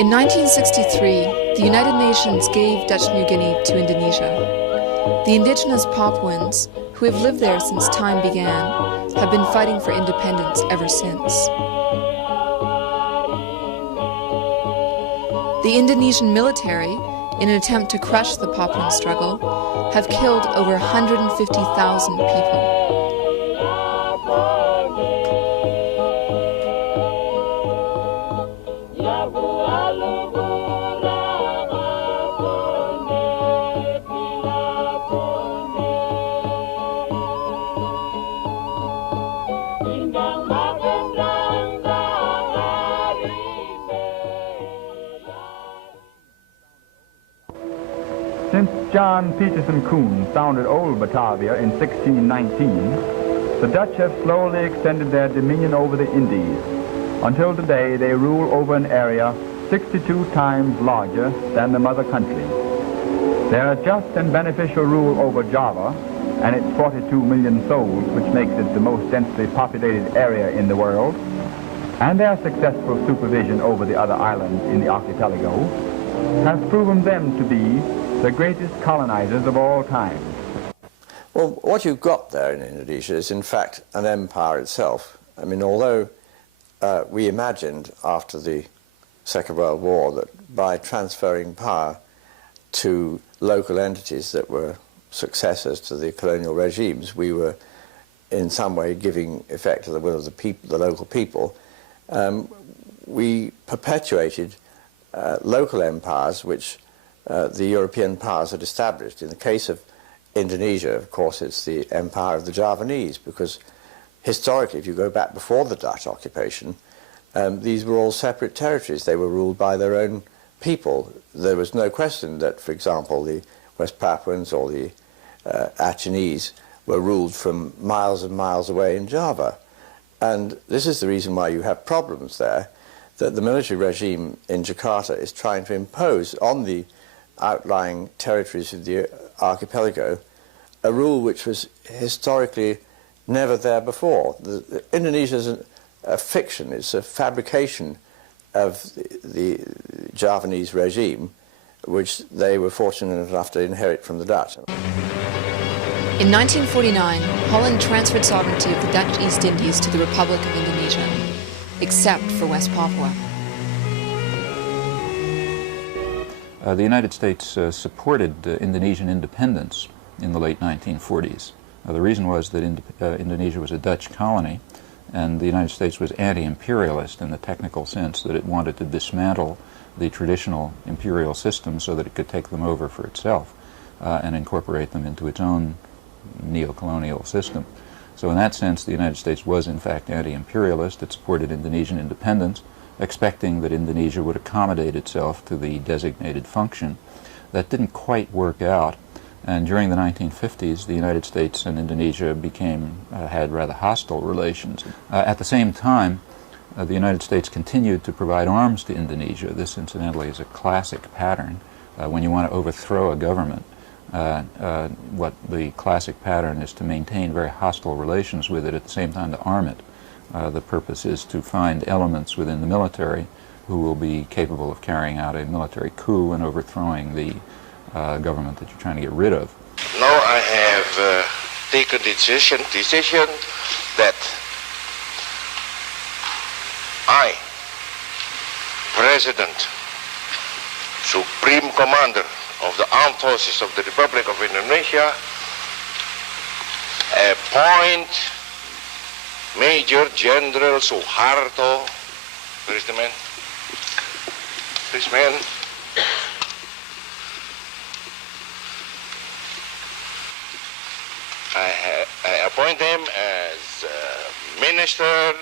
In 1963, the United Nations gave Dutch New Guinea to Indonesia. The indigenous Papuans, who have lived there since time began, have been fighting for independence ever since. The Indonesian military, in an attempt to crush the Papuan struggle, have killed over 150,000 people. Since John Peterson Coon founded Old Batavia in 1619, the Dutch have slowly extended their dominion over the Indies. Until today, they rule over an area 62 times larger than the mother country. Their just and beneficial rule over Java and its 42 million souls, which makes it the most densely populated area in the world, and their successful supervision over the other islands in the archipelago, has proven them to be the greatest colonizers of all time. Well, what you've got there in Indonesia is in fact an empire itself. I mean, although we imagined after the Second World War that by transferring power to local entities that were successors to the colonial regimes, we were in some way giving effect to the will of the people, the local people, we perpetuated local empires which the European powers had established. In the case of Indonesia, of course, it's the empire of the Javanese, because historically, if you go back before the Dutch occupation, these were all separate territories. They were ruled by their own people. There was no question that, for example, the West Papuans or the Achinese were ruled from miles and miles away in Java. And this is the reason why you have problems there, that the military regime in Jakarta is trying to impose on the outlying territories of the archipelago a rule which was historically never there before. Indonesia is a fiction, it's a fabrication of the Javanese regime, which they were fortunate enough to inherit from the Dutch. In 1949, Holland transferred sovereignty of the Dutch East Indies to the Republic of Indonesia, except for West Papua. The United States supported Indonesian independence in the late 1940s. The reason was that Indonesia was a Dutch colony, and the United States was anti-imperialist in the technical sense that it wanted to dismantle the traditional imperial system so that it could take them over for itself and incorporate them into its own neo-colonial system. So in that sense, the United States was in fact anti-imperialist. It supported Indonesian independence, expecting that Indonesia would accommodate itself to the designated function. That didn't quite work out, and during the 1950s, the United States and Indonesia had rather hostile relations. At the same time, the United States continued to provide arms to Indonesia. This, incidentally, is a classic pattern. When you want to overthrow a government, what the classic pattern is to maintain very hostile relations with it, at the same time to arm it. The purpose is to find elements within the military who will be capable of carrying out a military coup and overthrowing the government that you're trying to get rid of. Now I have taken the decision that I, President, Supreme Commander of the Armed Forces of the Republic of Indonesia, appoint Major General Suharto. Where is the man? This man. I appoint him as Minister,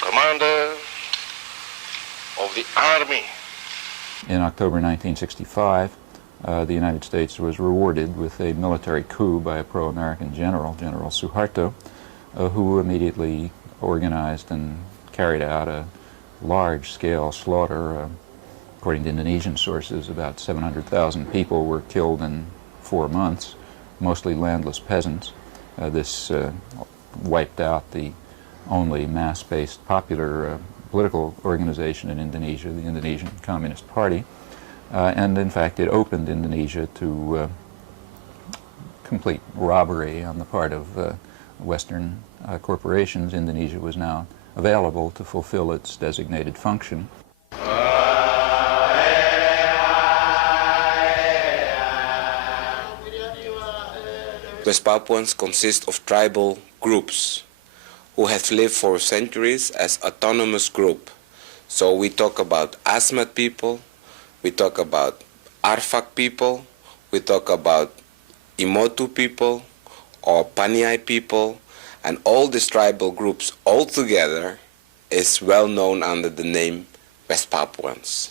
Commander of the Army. In October 1965, the United States was rewarded with a military coup by a pro-American general, General Suharto, who immediately organized and carried out a large-scale slaughter. According to Indonesian sources, about 700,000 people were killed in 4 months, mostly landless peasants. This wiped out the only mass-based popular political organization in Indonesia, the Indonesian Communist Party, and in fact it opened Indonesia to complete robbery on the part of Western corporations. Indonesia was now available to fulfill its designated function. West Papuans consist of tribal groups who have lived for centuries as autonomous group. So we talk about Asmat people, we talk about Arfak people, we talk about Imotu people or Paniai people, and all these tribal groups all together is well known under the name West Papuans.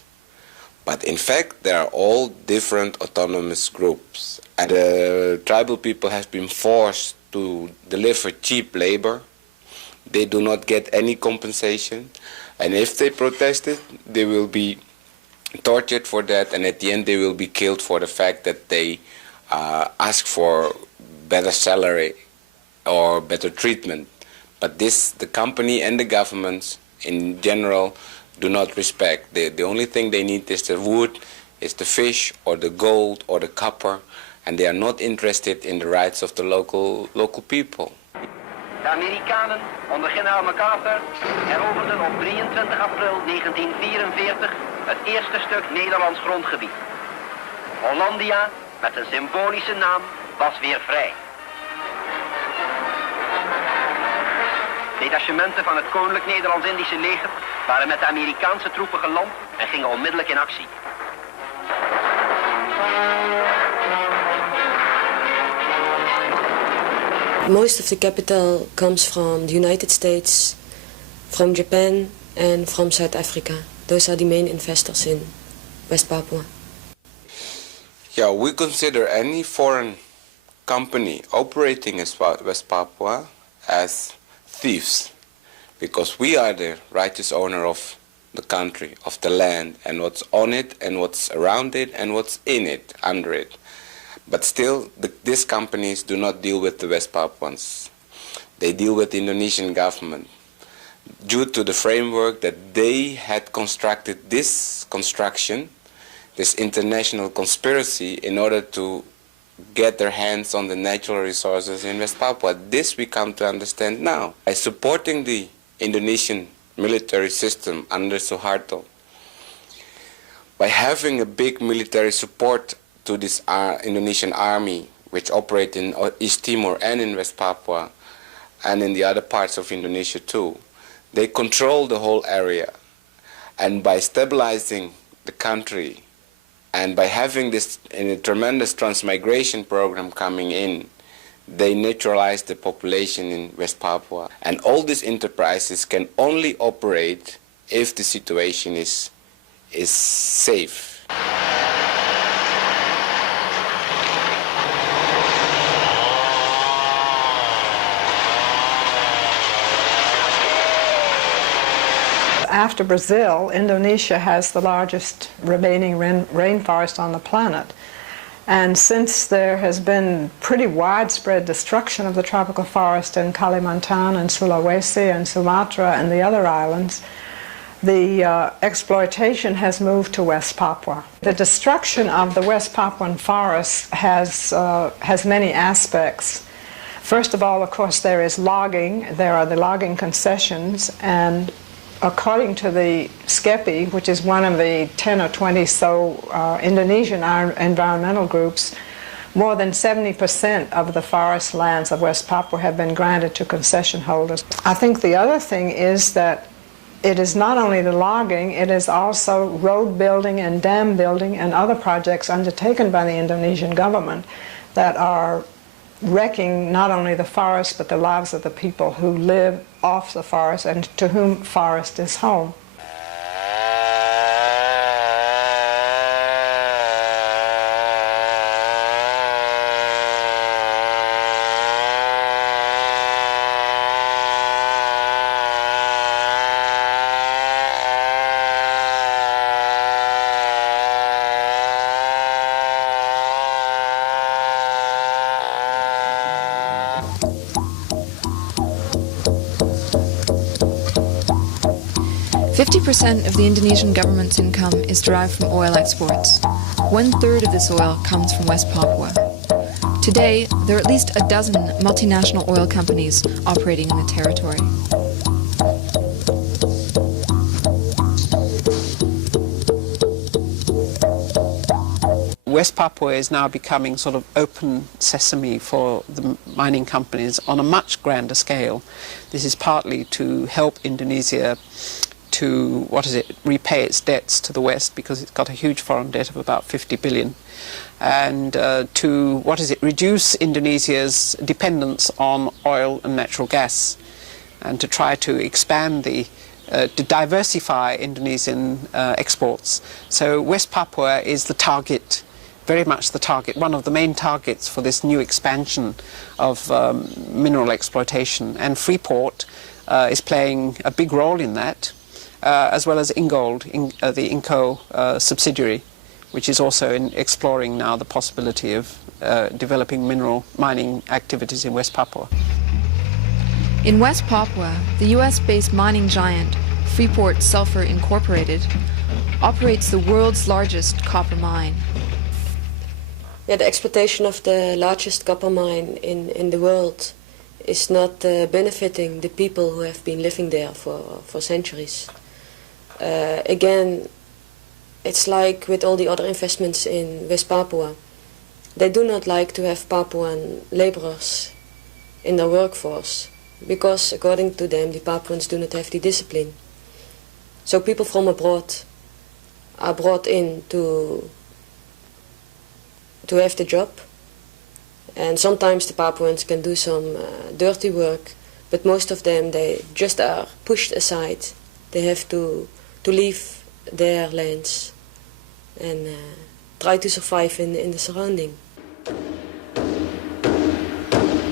But in fact, they are all different autonomous groups. And the tribal people have been forced to deliver cheap labor. They do not get any compensation. And if they protested, they will be tortured for that. And at the end, they will be killed for the fact that they ask for better salary or better treatment. But this, the company and the governments in general, do not respect. The only thing they need is the wood, is the fish or the gold or the copper, and they are not interested in the rights of the local people. De Amerikanen onder generaal MacArthur heroverden op 23 april 1944 het eerste stuk Nederlands grondgebied. Hollandia, met een symbolische naam, was weer vrij. Detachementen van het Koninklijk Nederlands-Indische leger waren met de Amerikaanse troepen geland en gingen onmiddellijk in actie. Most of the capital comes from the United States, from Japan and from South Africa. Those are the main investors in West Papua. Yeah, we consider any foreign company operating in West Papua as thieves, because we are the righteous owner of the country, of the land, and what's on it, and what's around it, and what's in it, under it. But still, these companies do not deal with the West Papuans. They deal with the Indonesian government due to the framework that they had constructed this construction, this international conspiracy, in order to get their hands on the natural resources in West Papua. This we come to understand now. By supporting the Indonesian military system under Suharto, by having a big military support to this Indonesian army, which operate in East Timor and in West Papua, and in the other parts of Indonesia too, they control the whole area. And by stabilizing the country, and by having this a tremendous transmigration program coming in, they neutralize the population in West Papua. And all these enterprises can only operate if the situation is safe. After Brazil, Indonesia has the largest remaining rainforest on the planet. And since there has been pretty widespread destruction of the tropical forest in Kalimantan and Sulawesi and Sumatra and the other islands, the exploitation has moved to West Papua. The destruction of the West Papuan forests has many aspects. First of all, of course, there is logging. There are the logging concessions, and according to the SCEPI, which is one of the 10 or 20 Indonesian environmental groups, more than 70% of the forest lands of West Papua have been granted to concession holders. I think the other thing is that it is not only the logging, it is also road building and dam building and other projects undertaken by the Indonesian government that are wrecking not only the forest but the lives of the people who live off the forest and to whom forest is home. 50% of the Indonesian government's income is derived from oil exports. 1/3 of this oil comes from West Papua. Today, there are at least a dozen multinational oil companies operating in the territory. West Papua is now becoming sort of open sesame for the mining companies on a much grander scale. This is partly to help Indonesia to, repay its debts to the West, because it's got a huge foreign debt of about 50 billion. And to, reduce Indonesia's dependence on oil and natural gas, and to try to expand to diversify Indonesian exports. So West Papua is the target, very much the target, one of the main targets for this new expansion of mineral exploitation. And Freeport is playing a big role in that, as well as Ingold, the Inco subsidiary, which is also exploring now the possibility of developing mineral mining activities in West Papua. In West Papua, the US-based mining giant Freeport Sulphur Incorporated operates the world's largest copper mine. Yeah, the exploitation of the largest copper mine in the world is not benefiting the people who have been living there for centuries. Again, it's like with all the other investments in West Papua. They do not like to have Papuan laborers in their workforce, because according to them, the Papuans do not have the discipline. So people from abroad are brought in to have the job. And sometimes the Papuans can do some dirty work, but most of them, they just are pushed aside. They have to leave their lands and try to survive in the surrounding.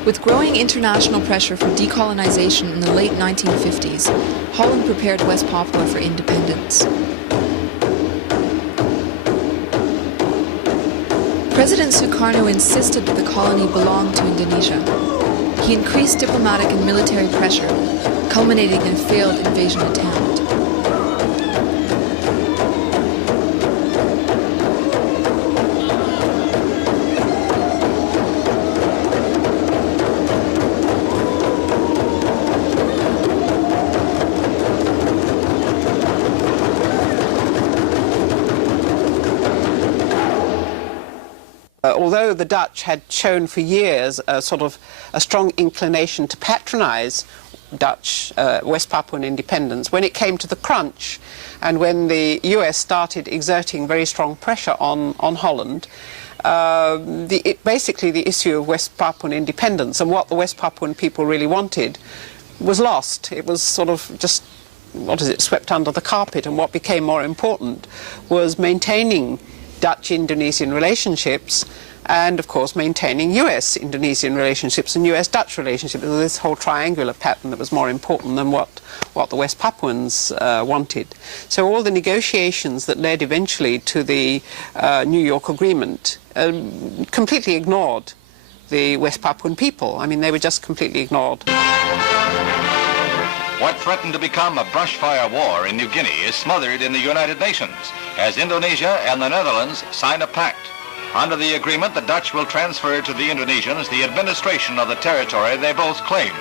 With growing international pressure for decolonization in the late 1950s, Holland prepared West Papua for independence. President Sukarno insisted that the colony belong to Indonesia. He increased diplomatic and military pressure, culminating in a failed invasion attempt. Although the Dutch had shown for years a strong inclination to patronize Dutch West Papuan independence, when it came to the crunch and when the US started exerting very strong pressure on Holland, basically the issue of West Papuan independence and what the West Papuan people really wanted was lost. It was just, swept under the carpet, and what became more important was maintaining Dutch-Indonesian relationships and, of course, maintaining US-Indonesian relationships and US-Dutch relationships. This whole triangular pattern that was more important than what the West Papuans wanted. So all the negotiations that led eventually to the New York Agreement completely ignored the West Papuan people. I mean, they were just completely ignored. What threatened to become a brushfire war in New Guinea is smothered in the United Nations as Indonesia and the Netherlands sign a pact. Under the agreement, the Dutch will transfer to the Indonesians the administration of the territory they both claimed.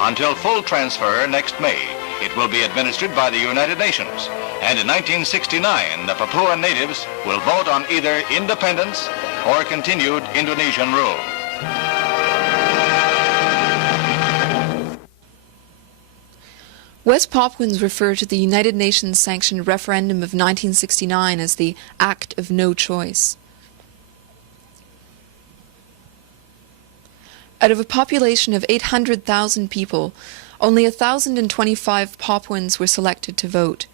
Until full transfer next May, it will be administered by the United Nations. And in 1969, the Papuan natives will vote on either independence or continued Indonesian rule. West Papuans refer to the United Nations-sanctioned referendum of 1969 as the Act of No Choice. Out of a population of 800,000 people, only 1,025 Papuans were selected to vote.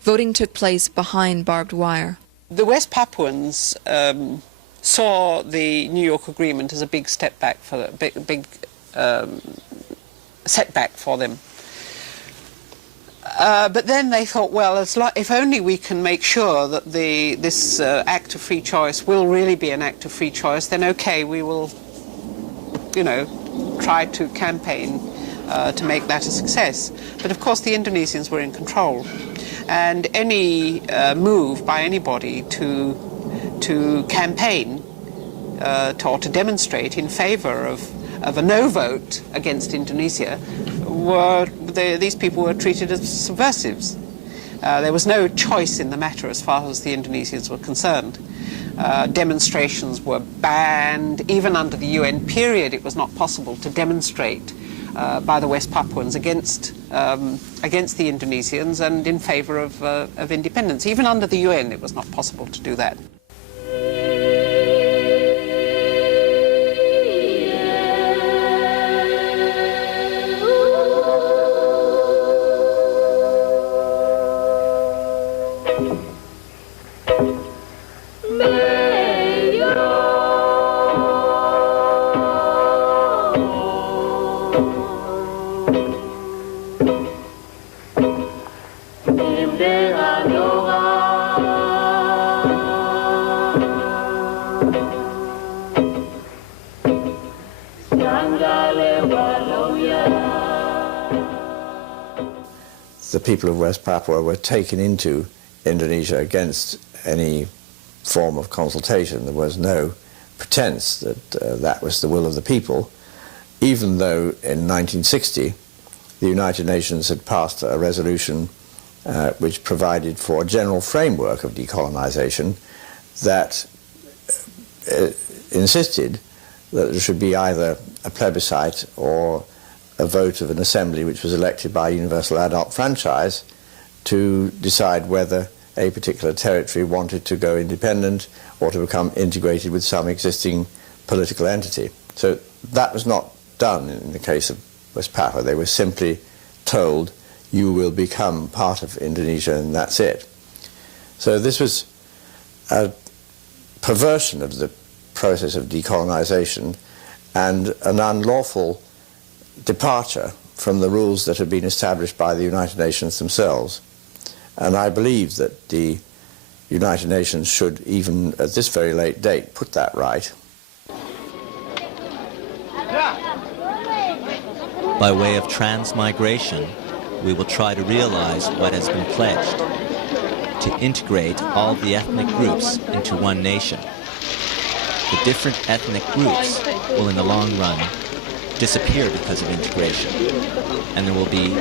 Voting took place behind barbed wire. The West Papuans saw the New York Agreement as a big step back for big setback for them. But then they thought, well, if only we can make sure that this act of free choice will really be an act of free choice, then okay, we will, try to campaign to make that a success. But of course the Indonesians were in control. And any move by anybody to campaign or to demonstrate in favor of a no vote against Indonesia, these people were treated as subversives. There was no choice in the matter as far as the Indonesians were concerned. Demonstrations were banned. Even under the UN period, it was not possible to demonstrate by the West Papuans against the Indonesians and in favor of independence. Even under the UN, it was not possible to do that. The people of West Papua were taken into Indonesia against any form of consultation. There was no pretense that that was the will of the people, even though in 1960 the United Nations had passed a resolution which provided for a general framework of decolonization that insisted that there should be either a plebiscite or a vote of an assembly which was elected by universal adult franchise to decide whether a particular territory wanted to go independent or to become integrated with some existing political entity. So that was not done in the case of West Papua. They were simply told, you will become part of Indonesia and that's it. So this was a perversion of the process of decolonization and an unlawful departure from the rules that had been established by the United Nations themselves. And I believe that the United Nations should, even at this very late date, put that right. By way of transmigration, we will try to realize what has been pledged, to integrate all the ethnic groups into one nation. The different ethnic groups will, in the long run, disappear because of integration, and there will be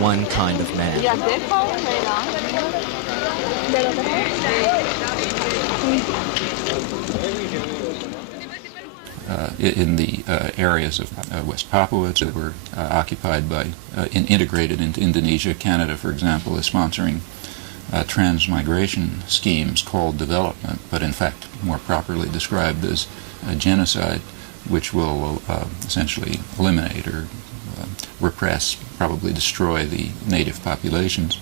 one kind of man. In the areas of West Papua that were occupied by, integrated into Indonesia, Canada, for example, is sponsoring transmigration schemes called development, but in fact more properly described as genocide, which will essentially eliminate or repress, probably destroy the native populations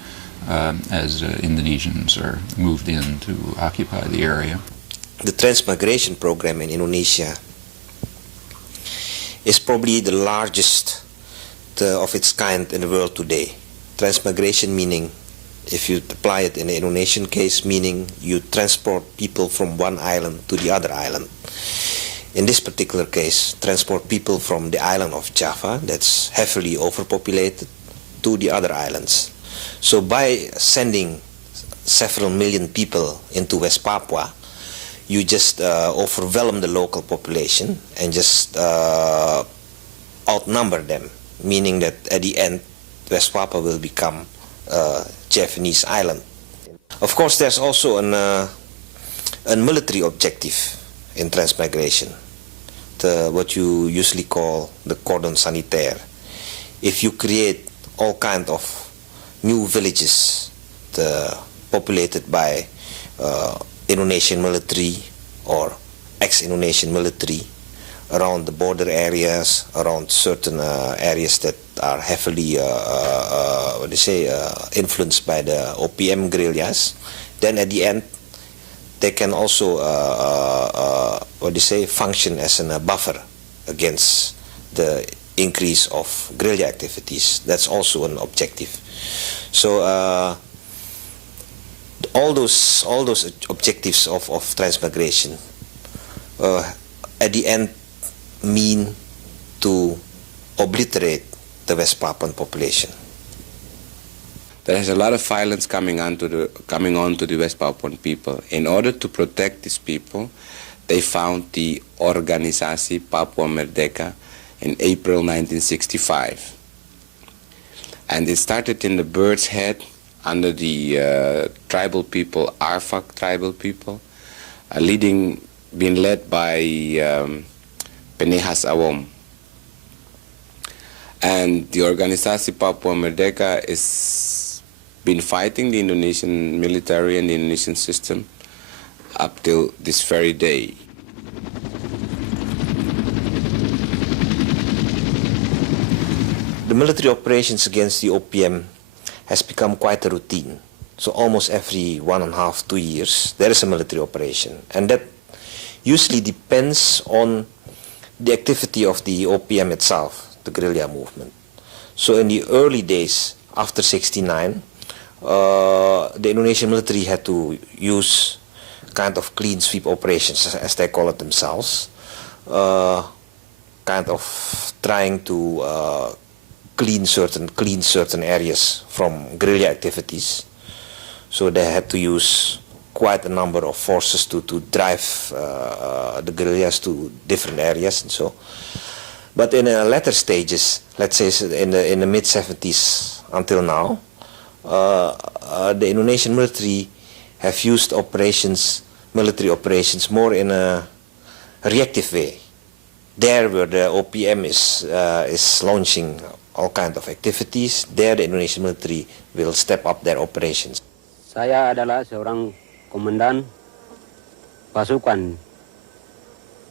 as Indonesians are moved in to occupy the area. The transmigration program in Indonesia is probably the largest of its kind in the world today. Transmigration meaning, if you apply it in the Indonesian case, meaning you transport people from one island to the other island. In this particular case, transport people from the island of Java, that's heavily overpopulated, to the other islands. So by sending several million people into West Papua, you just overwhelm the local population and just outnumber them, meaning that at the end, West Papua will become a Javanese island. Of course, there's also a military objective in transmigration, what you usually call the cordon sanitaire. If you create all kinds of new villages populated by Indonesian military or ex-Indonesian military around the border areas, around certain areas that are heavily influenced by the OPM guerrillas, then at the end they can also function as a buffer against the increase of guerrilla activities. That's also an objective. So all those objectives of transmigration at the end mean to obliterate the West Papuan population. there is a lot of violence coming on to the West Papuan people. In order to protect these people, they found the Organisasi Papua Merdeka in April 1965. And it started in the Bird's Head under the tribal people, Arfak tribal people, being led by Penehas Awom. And the Organisasi Papua Merdeka has been fighting the Indonesian military and the Indonesian system up till this very day. The military operations against the OPM has become quite a routine. So almost every 1.5 to 2 years, there is a military operation. And that usually depends on the activity of the OPM itself, the guerrilla movement. So in the early days, after '69, the Indonesian military had to use kind of clean sweep operations, as they call it themselves, kind of trying to clean certain areas from guerrilla activities. So they had to use quite a number of forces to drive the guerrillas to different areas and so. But in later stages, let's say in the mid-70s until now, the Indonesian military have used military operations more in a reactive way. There where the OPM is launching all kinds of activities, there the Indonesian military will step up their operations. Saya adalah seorang komandan pasukan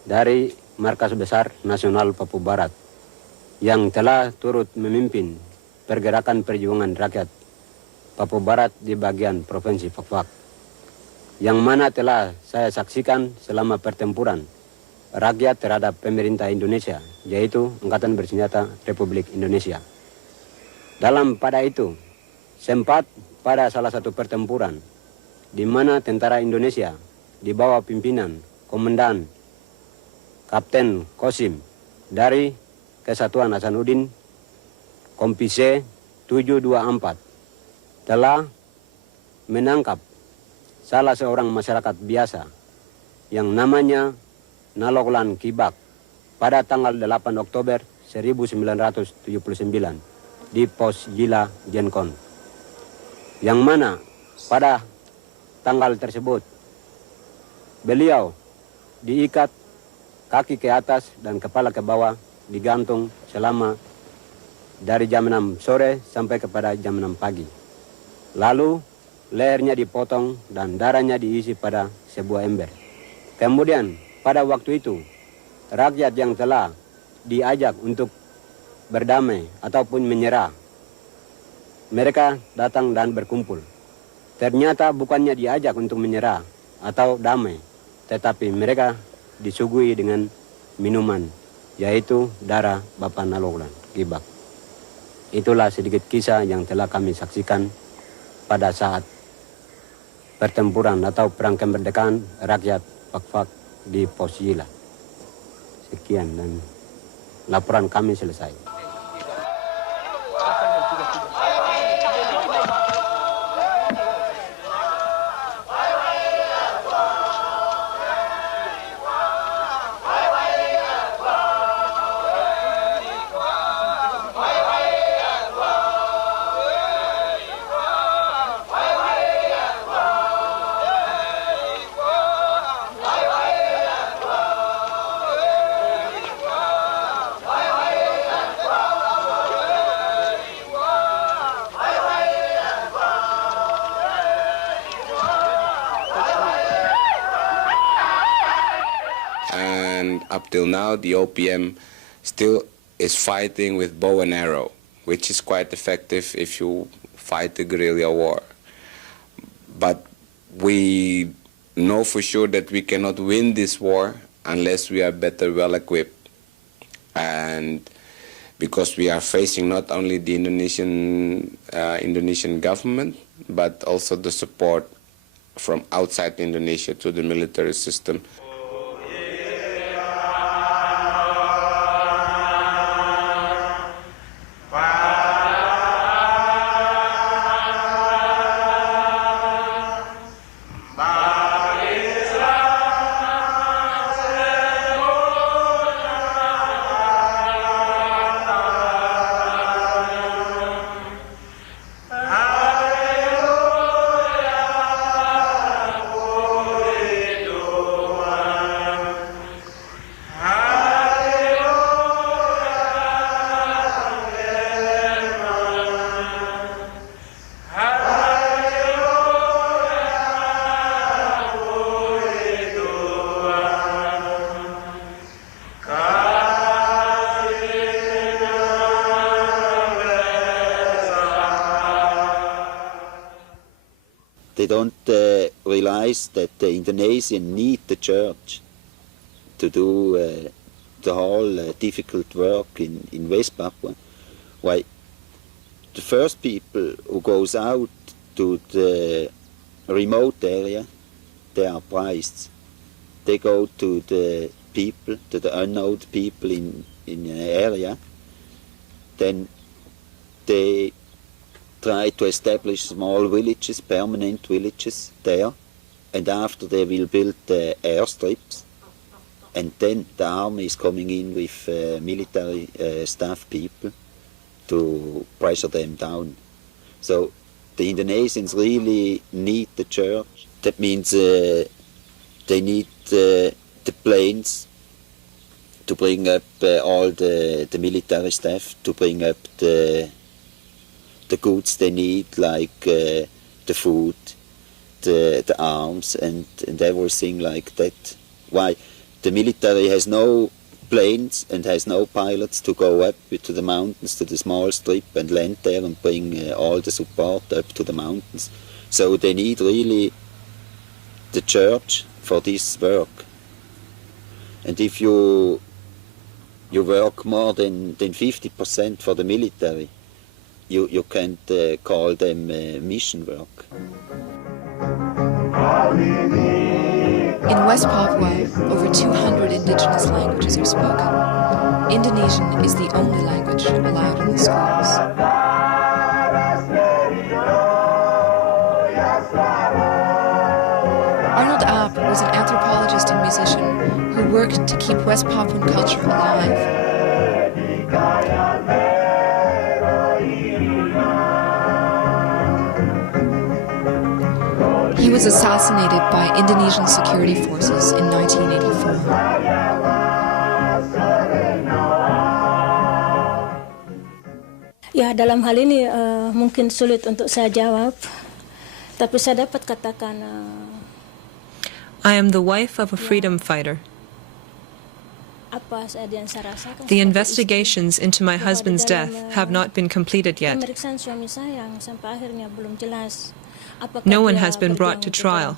dari Markas Besar Nasional Papua Barat yang telah turut memimpin pergerakan perjuangan rakyat Papua Barat di bagian Provinsi Papua, yang mana telah saya saksikan selama pertempuran rakyat terhadap pemerintah Indonesia, yaitu Angkatan Bersenjata Republik Indonesia. Pada itu, sempat pada salah satu pertempuran di mana tentara Indonesia di bawah pimpinan Komandan Kapten Kosim dari Kesatuan Hasanuddin Kompise 724 telah menangkap salah seorang masyarakat biasa yang namanya Naloglan Kibak pada tanggal 8 Oktober 1979 di Pos Gila Jenkon, yang mana pada tanggal tersebut beliau diikat kaki ke atas dan kepala ke bawah, digantung selama dari jam 6 sore sampai kepada jam 6 pagi. Lalu lehernya dipotong dan darahnya diisi pada sebuah ember. Kemudian pada waktu itu rakyat yang telah diajak untuk berdamai ataupun menyerah, mereka datang dan berkumpul. Ternyata bukannya diajak untuk menyerah atau damai, tetapi mereka disuguhi dengan minuman, yaitu darah Bapak Naloglan Kibak. Itulah sedikit kisah yang telah kami saksikan pada saat pertempuran atau perang kemerdekaan rakyat Papua di Pos Gila. Sekian dan laporan kami selesai. Up till now, the OPM still is fighting with bow and arrow, which is quite effective if you fight the guerrilla war. But we know for sure that we cannot win this war unless we are better well equipped. And because we are facing not only the Indonesian government, but also the support from outside Indonesia to the military system. don't realize that the Indonesians need the church to do the whole difficult work in West Papua. Why, the first people who goes out to the remote area, they are priests. They go to the people, to the unknown people in an area. Then they try to establish small villages, permanent villages there, and after they will build airstrips, and then the army is coming in with military staff people to pressure them down. So the Indonesians really need the church. That means they need the planes to bring up all the military staff, to bring up the goods they need, like the food, the arms, and everything like that. Why? The military has no planes and has no pilots to go up to the mountains, to the small strip, and land there and bring all the support up to the mountains. So they need really the church for this work. And if you work more than 50% for the military, you can't call them mission work. In West Papua, over 200 indigenous languages are spoken. Indonesian is the only language allowed in the schools. Arnold App was an anthropologist and musician who worked to keep West Papuan culture alive. He was assassinated by Indonesian security forces in 1984. Ya, dalam hal ini mungkin sulit untuk saya jawab, tapi saya dapat katakan. I am the wife of a freedom fighter. The investigations into my husband's death have not been completed yet. No one has been brought to trial.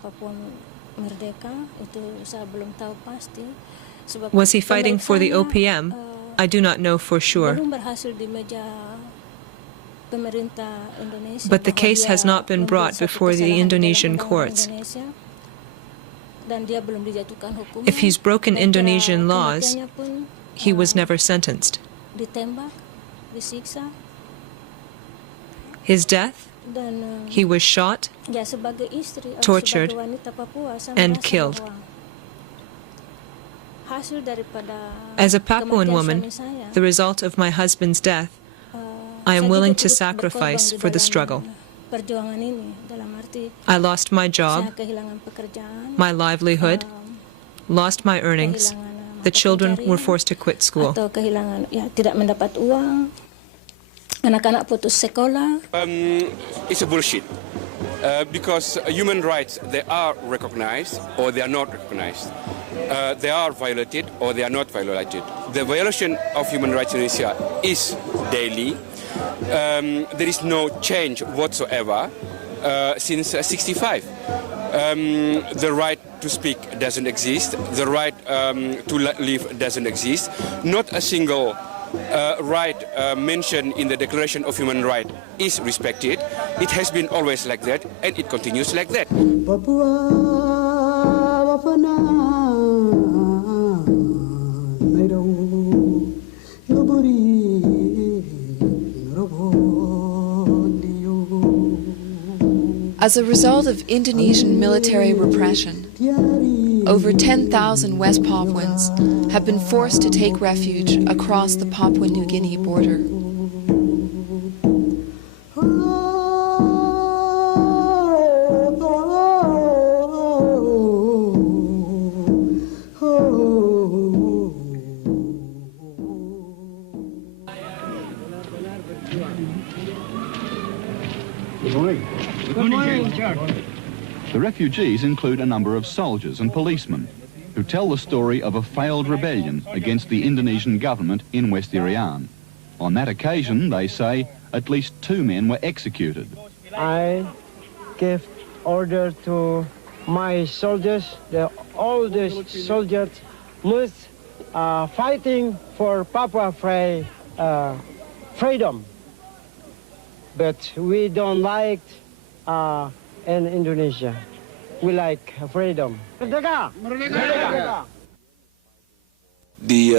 Was he fighting for the OPM? I do not know for sure. But the case has not been brought before the Indonesian courts. If he's broken Indonesian laws, he was never sentenced. His death? He was shot, tortured, and killed. As a Papuan woman, the result of my husband's death, I am willing to sacrifice for the struggle. I lost my job, my livelihood, lost my earnings. The children were forced to quit school. Anak-anak putus sekolah. It's a bullshit because human rights, they are recognized or they are not recognized. They are violated or they are not violated. The violation of human rights in Indonesia is daily. There is no change whatsoever since 1965. The right to speak doesn't exist. The right to live doesn't exist. Not a single right mentioned in the Declaration of Human Rights is respected. It has been always like that, and it continues like that. As a result of Indonesian military repression, over 10,000 West Papuans have been forced to take refuge across the Papua New Guinea border. The refugees include a number of soldiers and policemen who tell the story of a failed rebellion against the Indonesian government in West Irian. On that occasion, they say, at least 2 men were executed. I gave order to my soldiers, all the soldiers must fighting for Papua freedom. But we don't like in Indonesia. We like freedom. Merdeka! Merdeka! The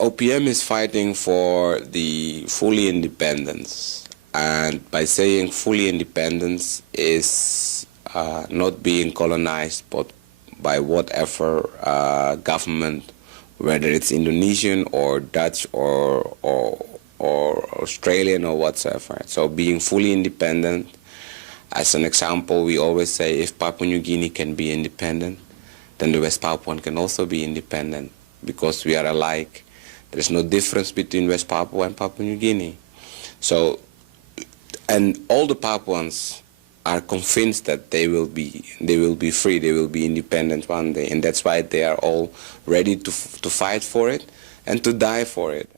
OPM is fighting for the fully independence, and by saying fully independence is not being colonized but by whatever government, whether it's Indonesian or Dutch or Australian or whatsoever. So being fully independent, as an example, we always say if Papua New Guinea can be independent, then the West Papuan can also be independent, because we are alike. There's no difference between West Papua and Papua New Guinea. So, and all the Papuans are convinced that they will be free, they will be independent one day, and that's why they are all ready to fight for it and to die for it.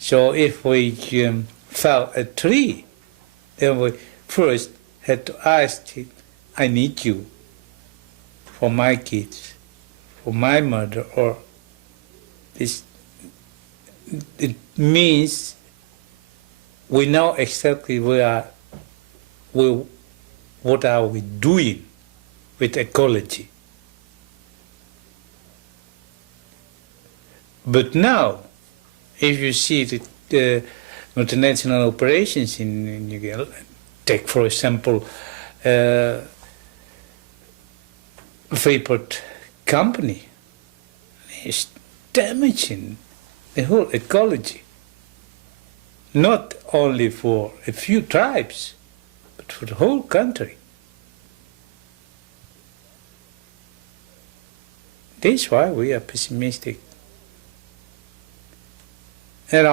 So if we fell a tree, then we first had to ask it, I need you for my kids, for my mother, or this. It means we know exactly what are we doing with ecology. But now, if you see the multinational operations in New Guinea, take for example Freeport company, is damaging the whole ecology, not only for a few tribes, but for the whole country. That's why we are pessimistic. And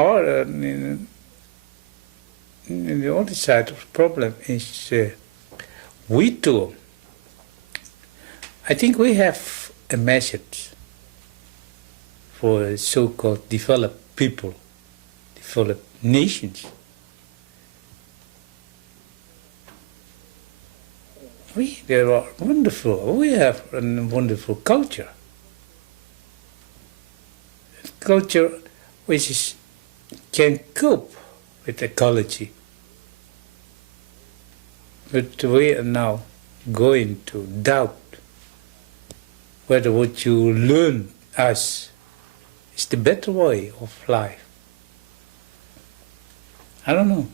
the other side of the problem is we too. I think we have a message for so-called developed people, developed nations. They are wonderful. We have a wonderful culture. Culture which can cope with ecology. But we are now going to doubt whether what you learn us is the better way of life. I don't know.